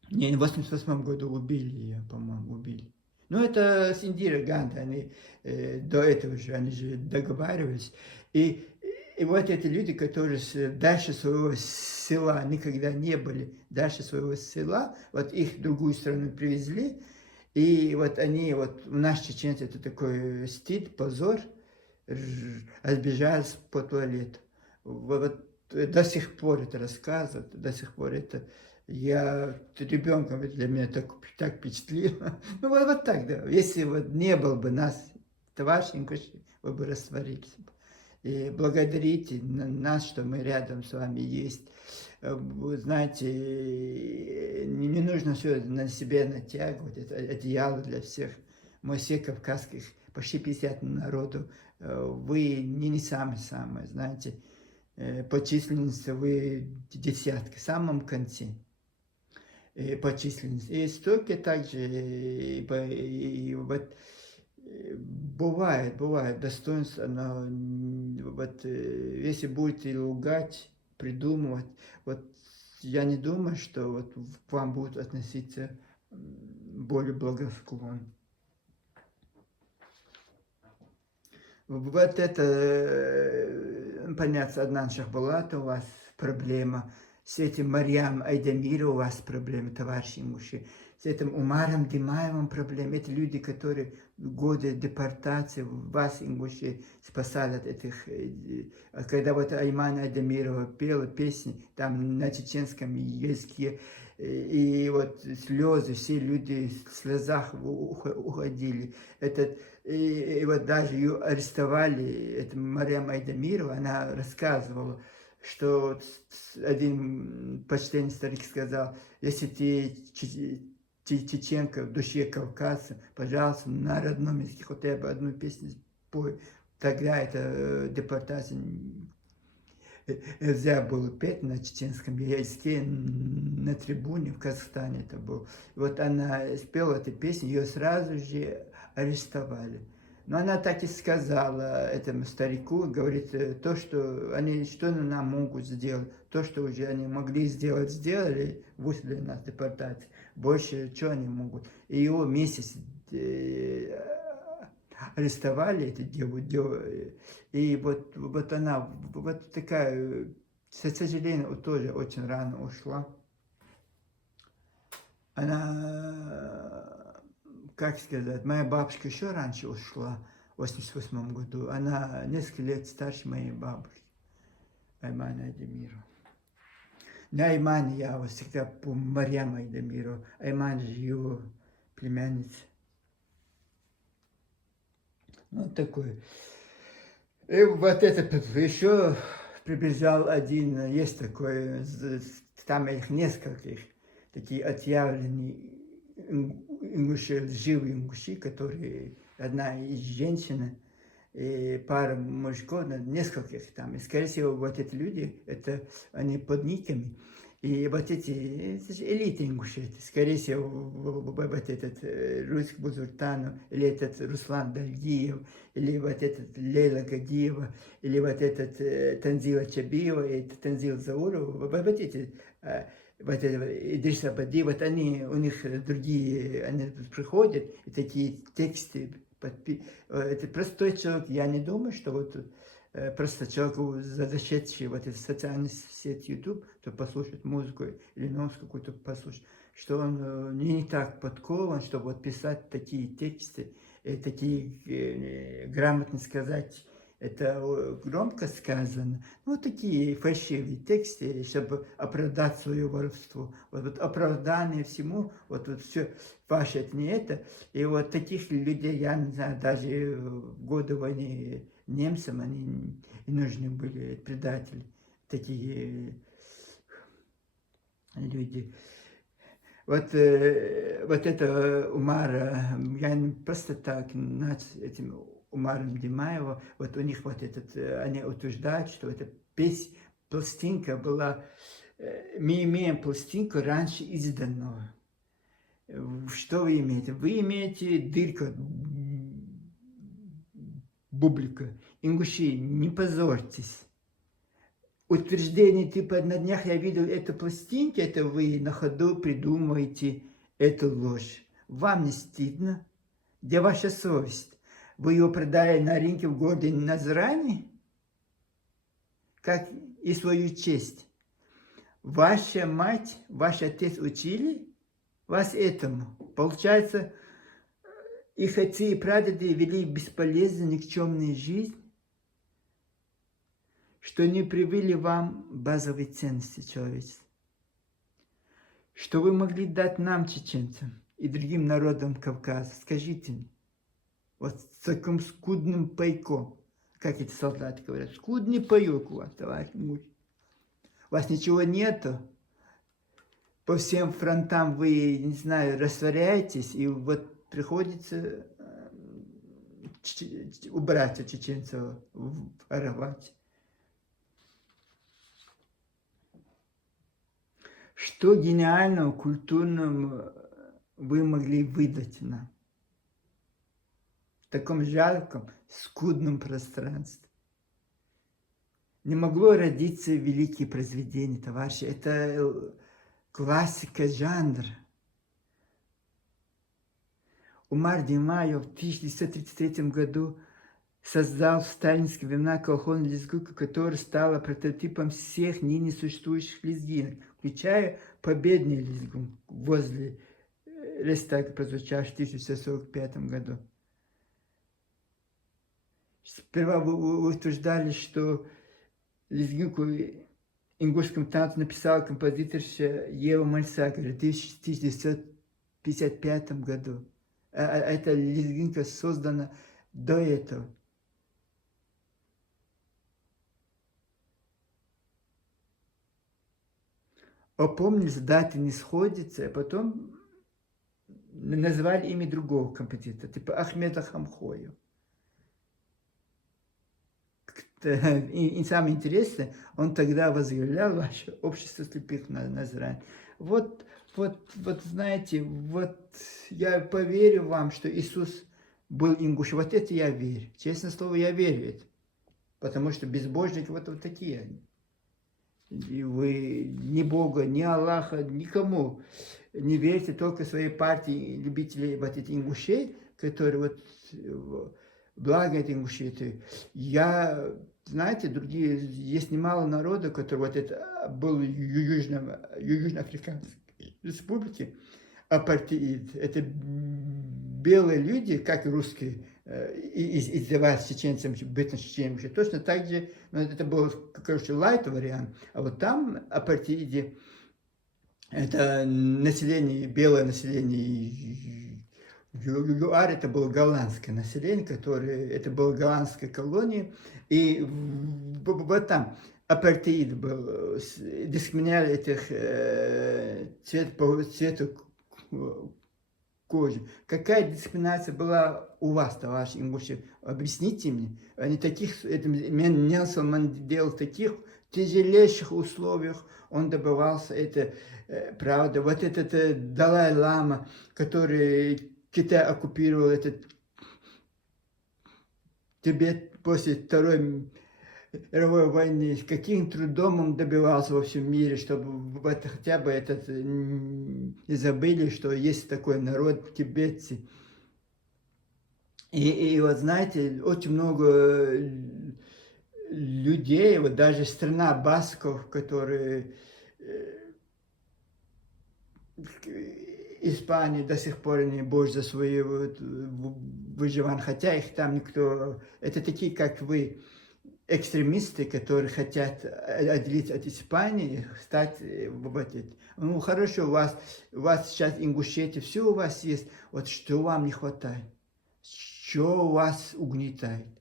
в 88 году убили ее, по-моему, убили. Ну, это с Индирой Ганди, они до этого же, они же договаривались. И вот эти люди, которые дальше своего села никогда не были, дальше своего села, вот их в другую страну привезли, и вот они, вот у нас чеченцы, это такой стыд, позор, разбежались по туалету. Вот до сих пор это рассказывают, до сих пор это... Я ребенком, это для меня так впечатлило. Ну вот так, да. Если вот не было бы нас, товарищ Ингуши, вы бы растворились. И благодарите нас, что мы рядом с вами есть. Вы знаете, не нужно все на себе натягивать, это одеяло для всех. Мы все кавказских, почти 50 народу, вы не самые, знаете, по численности вы десятки, в самом конце по численности. И столько также, и вот бывает достоинство, но вот если будете лгать, придумывать, вот я не думаю, что вот к вам будут относиться более благосклонно. Вот это, понятно, Аднан Шахбулат, у вас проблема с этим Марьям Айдамиром у вас проблемы, товарищи мужчины, с этим Умаром Димаевым проблемы. Это люди, которые в годы депортации вас, ингуши, спасали от этих... Когда вот Айман Айдамирова пела песни, там на чеченском языке, и вот слезы, все люди в слезах уходили. И вот даже ее арестовали, это Марьям Айдамирова, она рассказывала, что один почтенный старик сказал, если ты чеченка в душе кавказца, пожалуйста, на родном языке хотя бы одну песню спой. Тогда это депортация нельзя было петь на чеченском языке на трибуне в Казахстане это было. И вот она спела эту песню, ее сразу же арестовали. Но она так и сказала этому старику, говорит, то, что они, что нам могут сделать, то, что уже они могли сделать, сделали, вышли нас депортации. Больше что они могут? И его месяц арестовали, эту деву, и вот она, вот такая, к сожалению, тоже очень рано ушла. Она, как сказать, моя бабушка еще раньше ушла, в 88 году. Она несколько лет старше моей бабушки, Аймана Айдамирова. На Аймане я вот всегда помню Марьям Айдамирова. Айман же его племянница. Вот такой. И вот это еще прибежал один, есть такой, там их нескольких, такие отъявленные ингуши, живые ингуши, которые, одна из женщин, и пара мужиков, нескольких там. И, скорее всего, вот эти люди, это они под никами. И вот эти, это же элита ингушей, скорее всего, вот этот Русик Бузуртанов, или этот Руслан Дальгиев, или вот этот Лейла Гагиева, или вот этот Танзила Чабиева, и Танзил Заурова, вот эти, вот это Идриса Бади, вот они, у них другие, они приходят, и такие тексты, это простой человек, я не думаю, что вот просто человеку, зашедший в эту социальную сеть YouTube, то послушать музыку или новость какую-то послушать, что он не так подкован, чтобы вот писать такие тексты, такие грамотно сказать, это громко сказано, ну такие фальшивые тексты, чтобы оправдать свое воровство. Вот оправдание всему, вот все ваше это не это. И вот таких людей, я не знаю, даже в годы войны немцам они и нужны были, предатели, такие люди. Вот это Умара, я не просто так над этим Умаром Димаева, вот у них вот этот, они утверждают, что эта пластинка была, мы имеем пластинку раньше изданного. Что вы имеете? Вы имеете дырку, бублика. Ингуши, не позорьтесь. Утверждение типа на днях я видел эту пластинку, это вы на ходу придумываете эту ложь. Вам не стыдно? Где ваша совесть? Вы ее продали на рынке в городе Назрани? Как и свою честь. Ваша мать, ваш отец учили вас этому. Получается, их отцы и прадеды вели бесполезную, никчемную жизнь, что не привили вам базовые ценности человечества. Что вы могли дать нам, чеченцам, и другим народам Кавказа? Скажите мне, вот с таким скудным пайком, как эти солдаты говорят, скудный паек у вас, товарищ муж. У вас ничего нету, по всем фронтам вы, не знаю, растворяетесь, и вот приходится убрать от чеченцев воровать. Что гениального, культурного вы могли выдать нам в таком жалком, скудном пространстве? Не могло родиться великие произведения, товарищи. Это классика жанра. Умар Димаев в 1933 году создал в сталинские времена колхозную лезгинку, которая стала прототипом всех ныне существующих лезгинок, включая победный лезгинку возле Рейхстага, прозвучавший в 1945 году. Сперва вы утверждали, что лезгинку ингушскому танцу написала композиторша Ева Мальсакер в 1955 году. Эта лезгинка создана до этого. Опомнились, даты не сходятся, а потом назвали имя другого композитора, типа Ахмеда Хамхоя. И самое интересное, он тогда возглавлял ваше общество слепых Назрань. Вот, знаете, вот я поверю вам, что Иисус был ингуш. Вот это я верю. Честное слово, я верю это. Потому что безбожники вот такие они. И вы ни Бога, ни Аллаха, никому не верьте, только своей партии любителей вот этих ингушей, которые вот благо эти ингуши. Я, знаете, другие, есть немало народа, который вот это был в Южноафриканской республике, апартеид. Это белые люди, как и русские, издеваются чеченцам, бытность чеченцам, точно так же, но это был, короче, лайт вариант, а вот там апартеиде это население, белое население ЮАР, это было голландское население, которое, это была голландская колония, и вот там апартеид был, дискриминировали этих по цвету кожи. Какая дискриминация была у вас, товарищи ингуши? Объясните мне. Они таких, Нельсон Мандела в таких тяжелейших условиях он добивался, это правда. Вот этот Далай-лама, который Китай оккупировал этот Тибет после Второй мировой войны, с каким трудом он добивался во всем мире, чтобы вот хотя бы этот не забыли, что есть такой народ тибетцы. И вот знаете, очень много людей, вот даже страна басков, которые Испания до сих пор не борется за свое вот выживание, хотя их там никто, это такие, как вы, экстремисты, которые хотят отделиться от Испании, стать вот это. Ну хорошо, у вас сейчас Ингушетия, все у вас есть, вот что вам не хватает, что вас угнетает,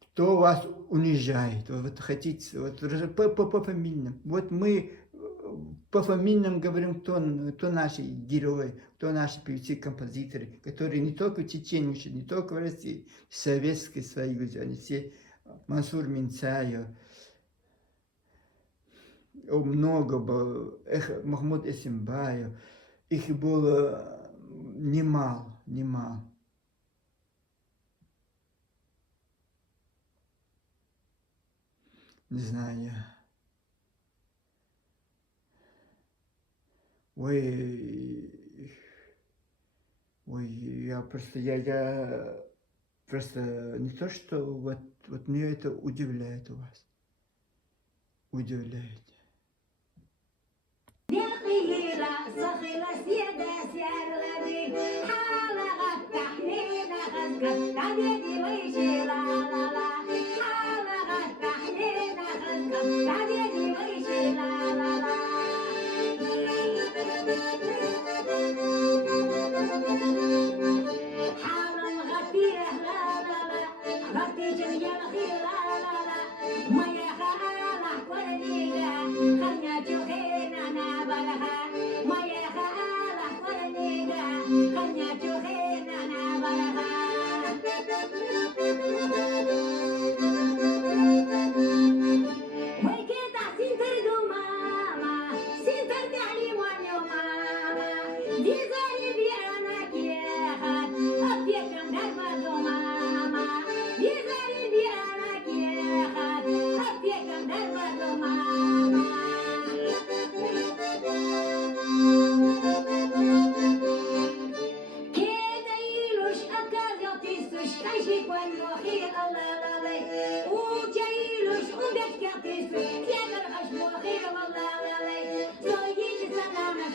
кто вас унижает, вот хотите, вот по фамильным, вот мы по фамильным говорим, кто наши герои, кто наши певцы, композиторы, которые не только в Чечне учат, не только в России, в Советском Союзе, они все, Мансур Минцаев, много было, Махмуд Эсимбаев, их было немало. Не знаю. Ой, я просто не то, что вот меня это удивляет у вас. Удивляет.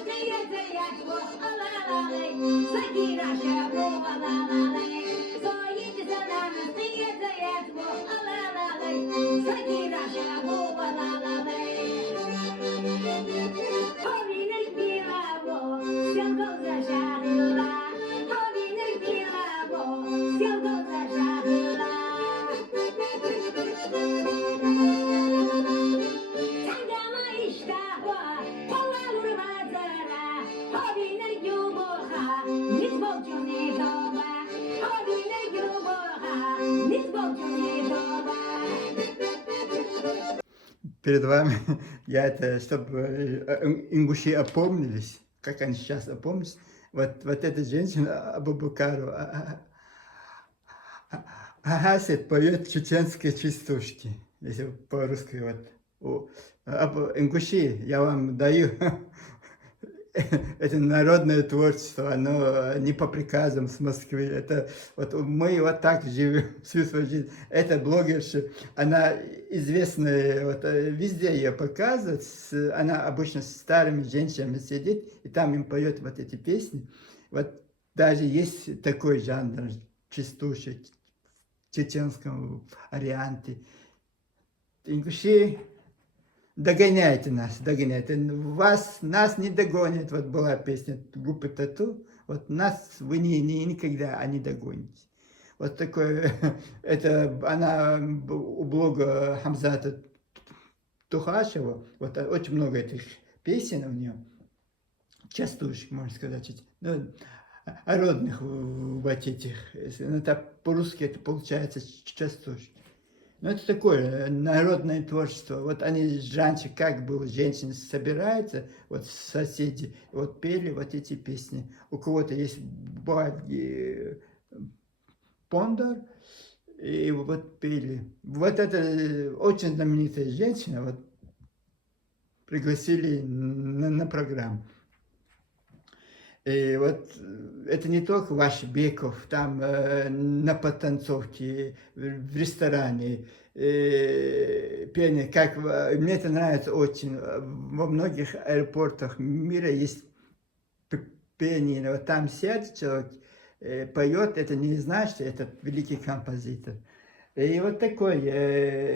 сміється, як ла-ла-ла-лей, Закіра ще ла-ла-ла-лей, Стоїть за нами, сміється, як ла-ла-ла-лей, Закіра ще ла-ла-ла-лей. Повінок білаво, сілко зажарила, повінок білаво, сілко зажарила. Çangama iştahla, kollar mazara, Hovine yuboha, nizbolcu ne doba, Hovine yuboha, nizbolcu ne doba. Перед вами я это, чтобы ингуши опомнились, как они сейчас опомнились, вот эта женщина Абубакару Агасит поет чеченские частушки, если по-русски вот. Ингуши, я вам даю это народное творчество, оно не по приказам с Москвы. Это вот мы вот так живем всю свою жизнь. Эта блогерша, она известная, вот, везде ее показывают. Она обычно с старыми женщинами сидит, и там им поет вот эти песни. Вот даже есть такой жанр частушек в чеченском варианте. Ингуши, догоняйте нас, догоняйте. Нас не догонят. Вот была песня группы Тату. Вот нас вы никогда не догоните. Вот такое, это она у блога Хамзата Тухашева, вот очень много этих песен у нее, частушек, можно сказать, ну, родных вот этих, это по-русски это получается частушки. Ну, это такое народное творчество. Вот они раньше, как было, женщины собираются, вот соседи, вот пели вот эти песни. У кого-то есть пондар, и вот пели. Вот эта очень знаменитая женщина, вот пригласили на программу. И вот это не только ваш Беков, там на подтанцовке, в ресторане, пение, как мне это нравится очень. Во многих аэропортах мира есть пение, вот там сядет человек, поет, это не значит, что это великий композитор. И вот такой,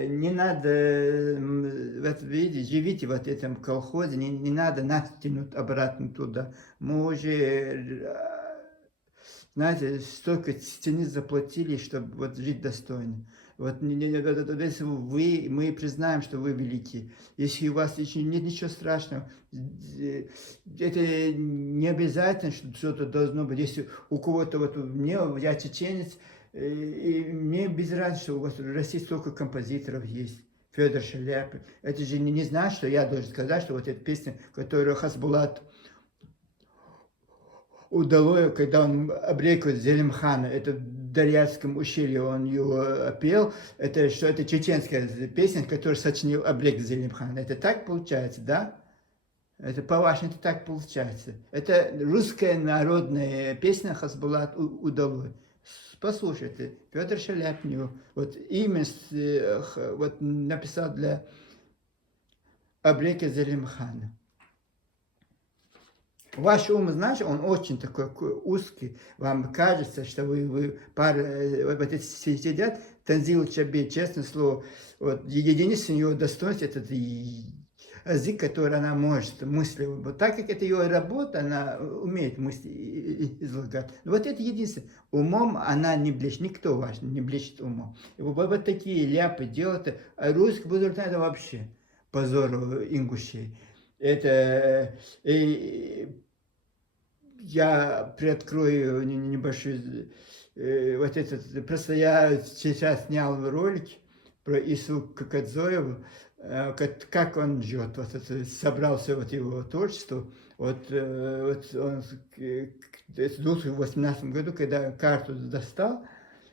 не надо, вот видите, живите вот в этом колхозе, не надо нас тянуть обратно туда. Мы уже, знаете, столько цены заплатили, чтобы вот жить достойно. Вот если мы признаем, что вы велики, если у вас еще нет ничего страшного, это не обязательно, что что-то должно быть. Если у кого-то, вот я чеченец, и мне без разницы, что у вас в России столько композиторов есть. Федор Шаляпин. Это же не значит, что я должен сказать, что вот эта песня, которую Хасбулат удалось, когда он обрекает Зелимхана, это в Дарьятском ущелье он ее пел, это что это чеченская песня, которую сочинил Абрек Зелимхан. Это так получается, да? Это по-вашему это так получается. Это русская народная песня Хасбулат удалось. Послушайте, Петр Шаляпин, вот имя вот написал для Абрека Зелимхана. Ваш ум, знаете, он очень такой узкий. Вам кажется, что вы вот эти сидят, Танзил Чабе, честное слово, вот единственное его достоинство, это язык, который она может мыслить. Вот так как это ее работа, она умеет мысли излагать. Вот это единственное. Умом она не блещет, никто ваш не блещет умом. И вот такие ляпы делают, а русский бузург это вообще позор ингушей. Это я приоткрою небольшой вот этот, просто я сейчас снял ролик про Ису Кокодзоеву, как он живет, вот это, собрался вот его творчество, вот он в 2018 году, когда карту достал,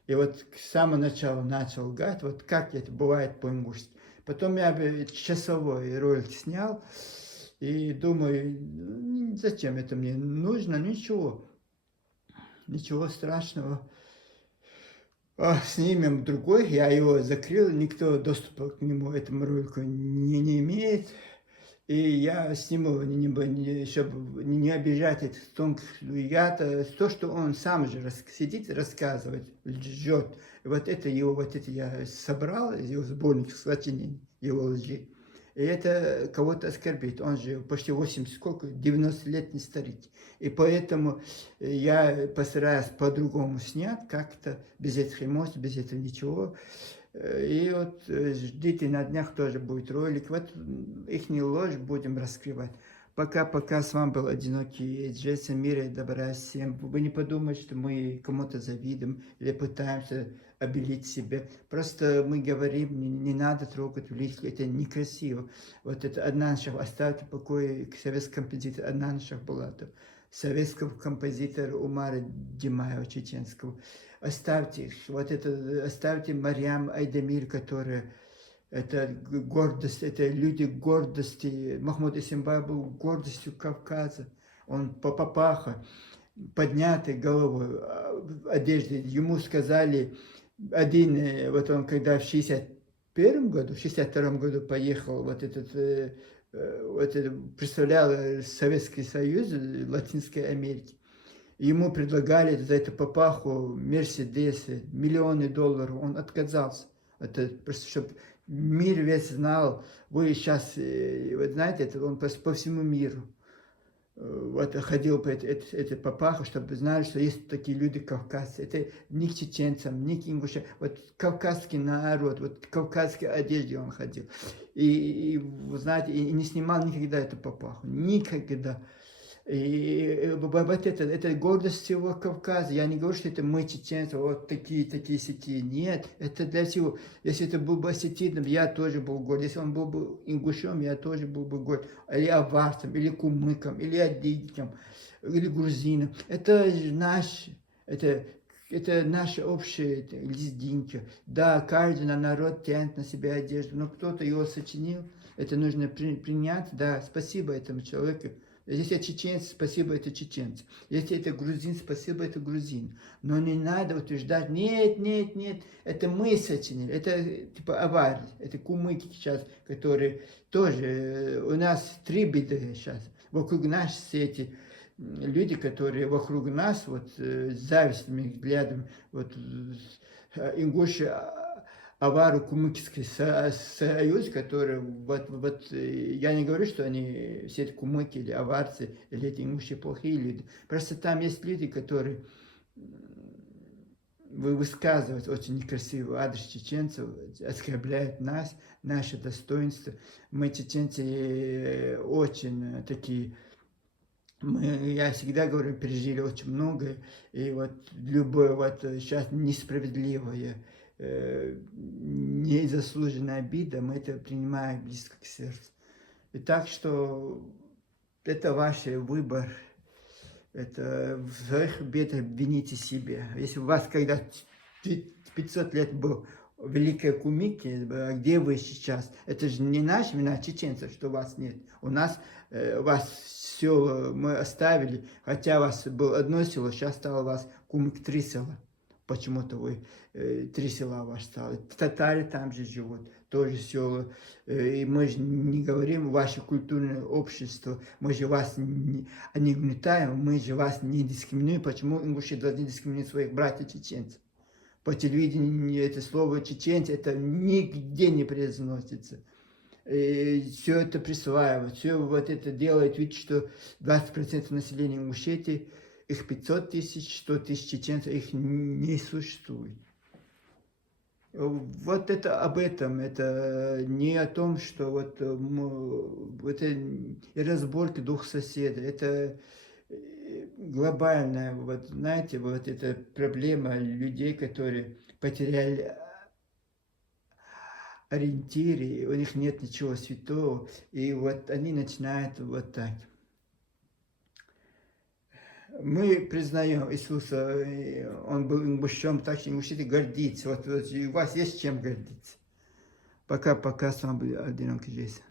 и вот с самого начала начал лгать, вот как это бывает по-ингушски. Потом я часовой ролик снял, и думаю, зачем это мне нужно, ничего страшного. Снимем другой, я его закрыл, никто доступа к нему, этому ролику не имеет. И я сниму, чтобы не обижать этих тонких. Я-то, то, что он сам же сидит, рассказывает, лжет. Вот это его, вот это я собрал из его сборник сочинений, его лжи. И это кого-то оскорбит. Он же почти 80, сколько, 90-летний старик. И поэтому я постараюсь по-другому снять, как-то без этих эмоций, без этого ничего. И вот ждите, на днях тоже будет ролик. Вот их ложь будем раскрывать. Пока с вами был одинокий Джесси, мира и добра всем. Вы не подумайте, что мы кому-то завидуем или пытаемся обелить себя. Просто мы говорим, не надо трогать великих, это некрасиво. Вот это одна наша, оставьте в покое советскому композитору, одна наша была. Советского композитора Умара Димаева чеченского. Оставьте их, вот это, оставьте Марьям Айдамир, которая, это гордость, это люди гордости. Махмуд Исимбай был гордостью Кавказа. Он папаха, поднятой головой, одеждой. Ему сказали, вот он когда в 61 году, в 62 году поехал, вот это представлял Советский Союз Латинской Америки. Ему предлагали за это папаху Мерседесы, миллионы долларов. Он отказался. Это просто, чтобы мир весь знал. Вы сейчас, вот знаете, это он по всему миру. Вот ходил по этой папаху, чтобы знали, что есть такие люди кавказцы. Это не к чеченцам, не к ингушам. Вот кавказский народ, вот в кавказской одежде он ходил. И вы знаете, и не снимал никогда эту папаху. Никогда. И вот это гордость всего Кавказа. Я не говорю, что это мы, чеченцы, вот такие, сякие. Нет, это для всего. Если это был бы осетином, я тоже был горд. Если он был бы ингушом, я тоже был бы горд. Или аварцем, или кумыком, или адыгом, или грузином. Это наш, это наша общая лезгинка. Да, каждый народ тянет на себя одежду, но кто-то его сочинил. Это нужно принять. Да, спасибо этому человеку. Если это чеченец, спасибо, это чеченец. Если это грузин, спасибо, это грузин. Но не надо утверждать, нет, это мы сочинили. Это типа аварии, это кумыки сейчас, которые тоже, у нас 3 беды сейчас. Вокруг нас все эти люди, которые вокруг нас, вот с завистными взглядами, вот ингуши, авару кумыкский союз, который, вот я не говорю, что они все это кумыки или аварцы, или эти ингуши плохие люди. Просто там есть люди, которые высказывают очень некрасиво адрес чеченцев, оскорбляют нас, наше достоинство. Мы, чеченцы, очень такие, я всегда говорю, пережили очень многое, и вот любое вот сейчас несправедливое, незаслуженная обида, мы это принимаем близко к сердцу. И так что это ваш выбор. Это в своих бедах вините себе. Если у вас когда 500 лет был великая кумыки, а где вы сейчас? Это же не наша вина чеченцев, что вас нет. У нас вас село мы оставили, хотя у вас было одно село, сейчас стало у вас кумык 3 села. Почему-то вы 3 села ваши стало. Татары там же живут, тоже села. И мы же не говорим ваше культурное общество, мы же вас не угнетаем, мы же вас не дискриминируем. Почему ингуши должны дискриминировать своих братьев чеченцев? По телевидению это слово чеченцы, это нигде не произносится. И все это присваивают, все вот это делает вид, что 20% населения Ингушетии, их 500 тысяч, 100 тысяч чеченцев, их не существует. Вот это об этом, это не о том, что вот это и разборки двух соседей, это глобальная, вот знаете, вот эта проблема людей, которые потеряли ориентиры, у них нет ничего святого, и вот они начинают вот так. Мы признаем Иисуса, Он был ингушом, так что ингушеты гордиться. Вот у вас есть чем гордиться. Пока, с вами был одинокий Джесси.